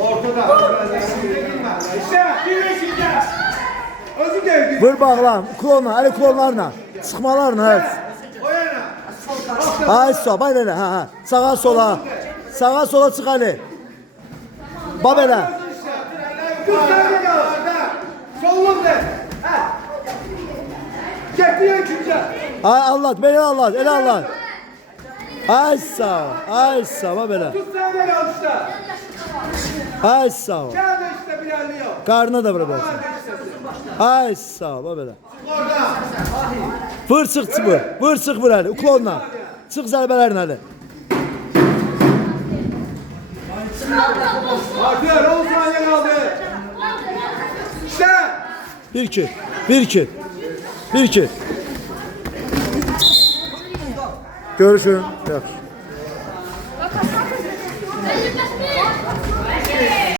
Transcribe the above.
Ortada. İşte birleşince. Özü de. Vur bağlan. Klonla, eli klonlarla. Sıxmalarla, evet. O yana. Ay sağ, bay belə, ha. Sağa sola. Sağa sola çıx Ali. Ba belə. Solun de. Getiriyor kimse. Ay Allah, belə Allah, elə Allah. Ay sağ, ay sağ, ba belə. Tut sen de al işte. Ay sağ. Gel de işte bir yerliyor. Qarnına da bura baksın. Ay sağ, ba belə. Orada. Vur çıx bu. Vur çıx vur Ali, klonla. Çıx zərbələrlə Ali. Artıyor 10 saniye kaldı. İşte. 1-2. 1-2. 1-2. Görüşün. Yaxşı.